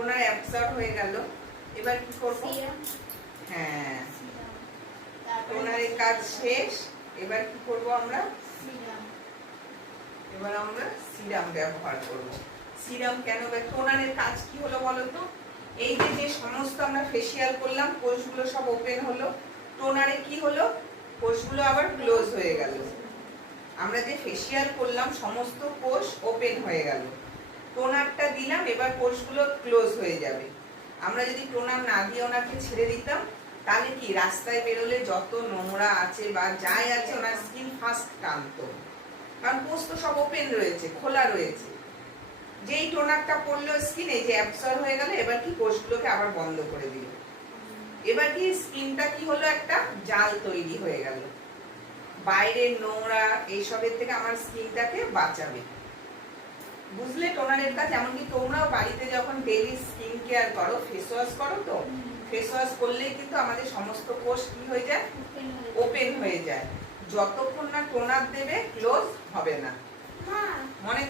Toner absorb হয়ে গেল। এবার কি করব? হ্যাঁ, টোনারের কাজ শেষ। এবার কি করব আমরা? এবার আমরা সিরাম ব্যবহার করব। সিরাম কেন? টোনারের কাজ কি হলো বলো তো? এই যে সমস্ত আমরা ফেসিয়াল করলাম, কোষগুলো সব ওপেন হলো। টোনারে কি হলো? কোষগুলো আবার ক্লোজ হয়ে গেল। আমরা যে ফেসিয়াল করলাম সমস্ত কোষ ওপেন হয়ে গেল। টোনারটা দিলাম, এবার কোষগুলো ক্লোজ হয়ে যাবে। আমরা যদি টোনার না দিয়ে ওনাকে ছেড়ে দিতাম, তাহলে কি রাস্তায় বেরোলে যত নোংরা আছে বা যাই আছে ওনার স্কিন ফার্স্ট টানতো, কারণ কোষ তো সব ওপেন রয়েছে, খোলা রয়েছে। যেই টোনারটা পড়লো স্কিনে, যে অ্যাবসর্ব হয়ে গেল, এবার কি কোষগুলোকে আবার বন্ধ করে দিল। এবার কি স্কিনটা কি হলো? একটা জাল তৈরি হয়ে গেল। বাইরের নোংরা এইসবের থেকে আমার স্কিনটাকে বাঁচাবে। বুঝলে টোনারের কাজ? এমনকি তোমরাও বাড়িতে যখন ডেইলি স্কিন কেয়ার করো, ফেস ওয়াশ করো, তো ফেস ওয়াশ করলেই কিন্তু আমাদের সমস্ত কোষ কি হয়ে যায়? ওপেন হয়ে যায়। যতক্ষণ না টোনার দেবে ক্লোজ হবে না। মনে